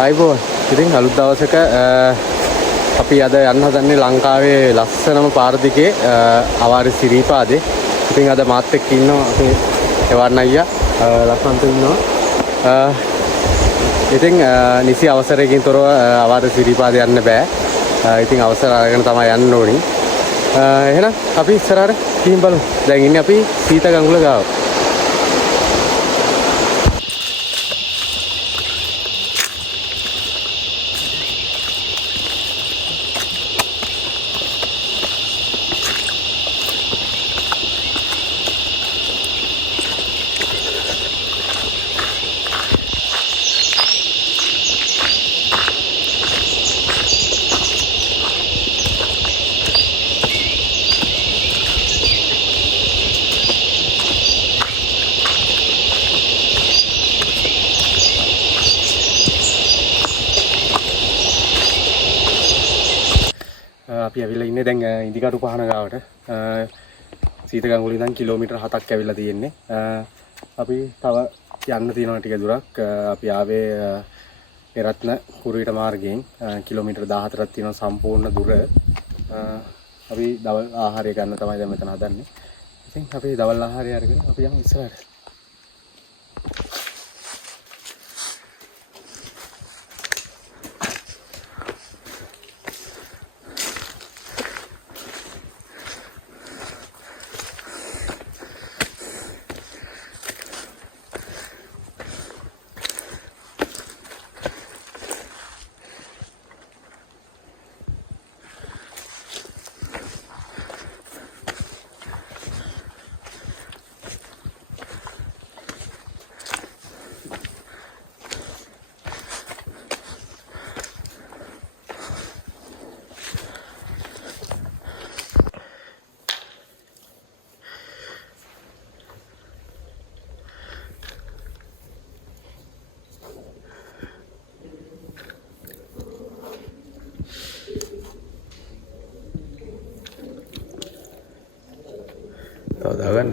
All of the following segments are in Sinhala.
අයිබෝ ඉතින් අලුත් දවසක අපි අද යන්න හදන්නේ ලංකාවේ ලස්සනම පාර දිගේ අවාරි සිරිපාදේ. ඉතින් අද මාත් එක්ක ඉන්නවා අපේ එවන්න අයියා ලස්සනට ඉන්නවා. ඉතින් නිසි අවසරයකින් තොරව අවාරි සිරිපාදේ යන්න බෑ. ඉතින් අවසර අරගෙන තමයි යන්න ඕනි. එහෙනම් අපි ඉස්සරහට ගිහින් බලමු. දැන් ඉන්නේ අපි සීත ගඟුල ගාව. අපි ඇවිල්ලා ඉන්නේ දැන් ඉදිකටු පහන ගාවට. සීත ගඟුල ඉඳන් කිලෝමීටර් 7ක් ඇවිල්ලා තියෙන්නේ. අපි තව යන්න තියෙනවා ටික දුරක්. අපි ආවේ පෙරත්න කුරුවිට මාර්ගයෙන් කිලෝමීටර් 14ක් තියෙනවා සම්පූර්ණ දුර. අපි දවල් ආහාරය ගන්න තමයි දැන් මෙතන හදන්නේ. ඉතින් අපි දවල් ආහාරය අරගෙන අපි යමු ඉස්සරහට. දාගන්න.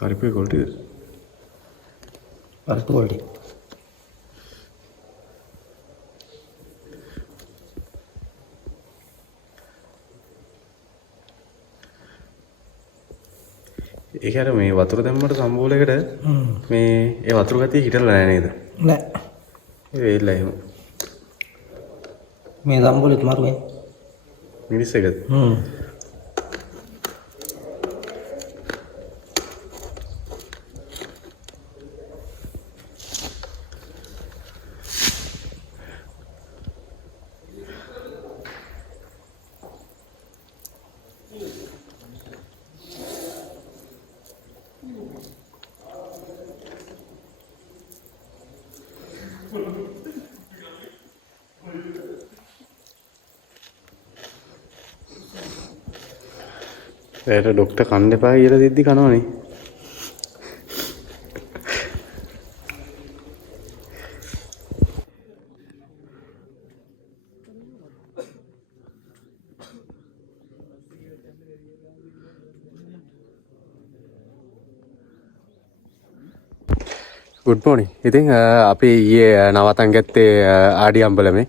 పరిపే కొట్టి పరిపు కొట్టి ඒක අර මේ වතුර දැම්මට සම්බෝලයකට මේ ඒ වතුර ගතිය හිටලා නැහැ නේද? නෑ. ඒ වෙයිලා එහෙම. මේ සම්බෝලෙත් මාරුයි. මිනිස් එකද? ඒට ඩොක්ටර් කන්න එපා කියලා දෙද්දි කනවනේ. ගුඩ් මෝනින්. ඉතින් අපි ඊයේ නවතන් ගත්තේ ආඩි අම්බලමේ.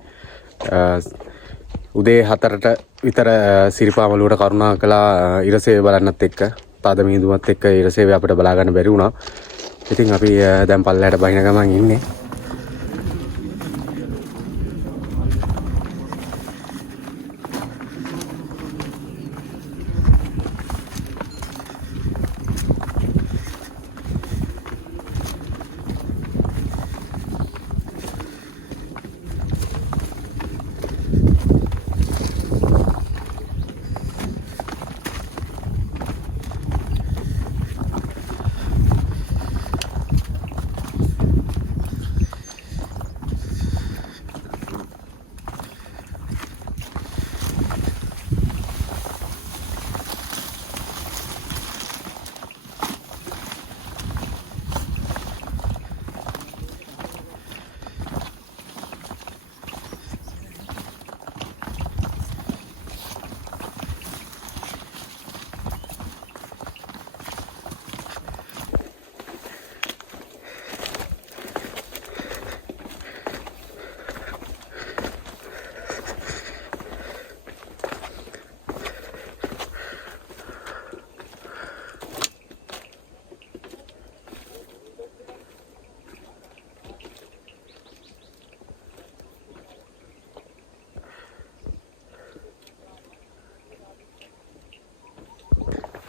උදේ 4ට විතර සිරිපාමලුවට කරුණා කළා ඉරසේවය බලන්නත් එක්ක. තාද මීදුමත් එක්ක ඉරසේවය අපිට බලා ගන්න බැරි වුණා. ඉතින් අපි දැන් පල්ලයට බහින ගමන් ඉන්නේ.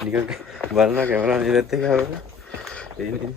නිකන් බලනවා කැමරා මේ පැත්තේ ගහලා. එන්නේ.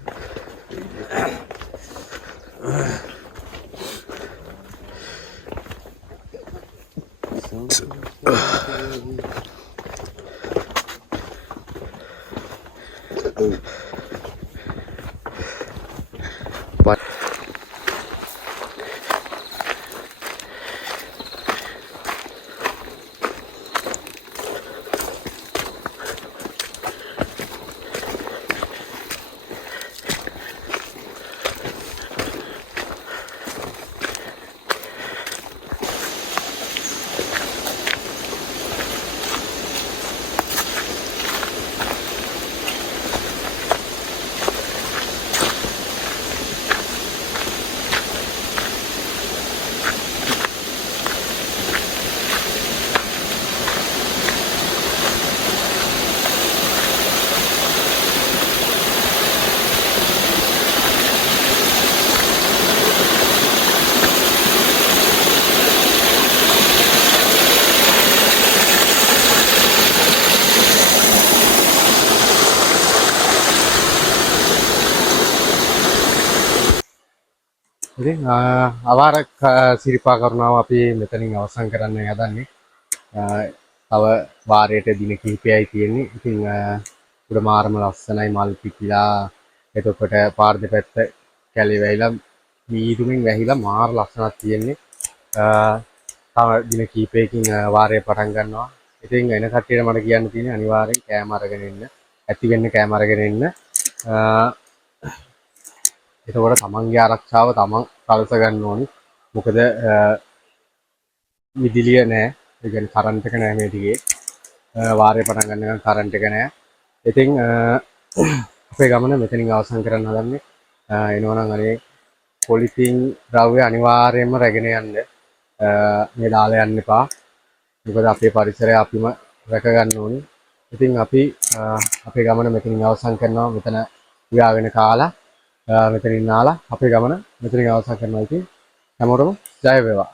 ඉතින් අවාර සිරිපා කරුණාව අපි මෙතනින් අවසන් කරන්න හදන්නේ. තව වාරයට දින කිහිපයයි තියෙන්නේ. ඉතින් උඩ මාරම ලස්සනයි මල් පිපිලා එතකොට පාර දෙපැත්ත කැලේ වැහිලා මීදුමින් වැහිලා මාර ලස්සනක් තියෙන්නේ. තව දින කිහිපයකින් වාරය පටන් ගන්නවා. ඉතින් එන කට්ටියට මට කියන්න තියෙන්නේ අනිවාර්යෙන් කෑම අරගෙන එන්න. ඇති වෙන්න කෑම අරගෙන එන්න. එතකොට තමන්ගේ ආරක්ෂාව තමන් කලස ගන්න ඕනි. මොකද විදුලිය නැහැ. ඒ කියන්නේ කරන්ට් එක නැහැ මේ ටිකේ. වාරේ පටන් ගන්නකම් කරන්ට් එක නැහැ. ඉතින් අපේ ගමන මෙතනින් අවසන් කරන්න හදන්නේ. එනවනම් අනේ පොලිතින් ද්‍රව්‍ය අනිවාර්යයෙන්ම රැගෙන යන්න. මේ දාලා යන්න එපා. මොකද අපේ පරිසරය අපිම රැක ගන්න ඕනි. ඉතින් අපි අපේ ගමන මෙතනින් අවසන් කරනවා. මෙතන විවාගෙන කාලා මෙතනින් නාලා අපේ ගමන මෙතනින් අවසන් කරනවා. ඉතින් හැමෝටම ජය වේවා.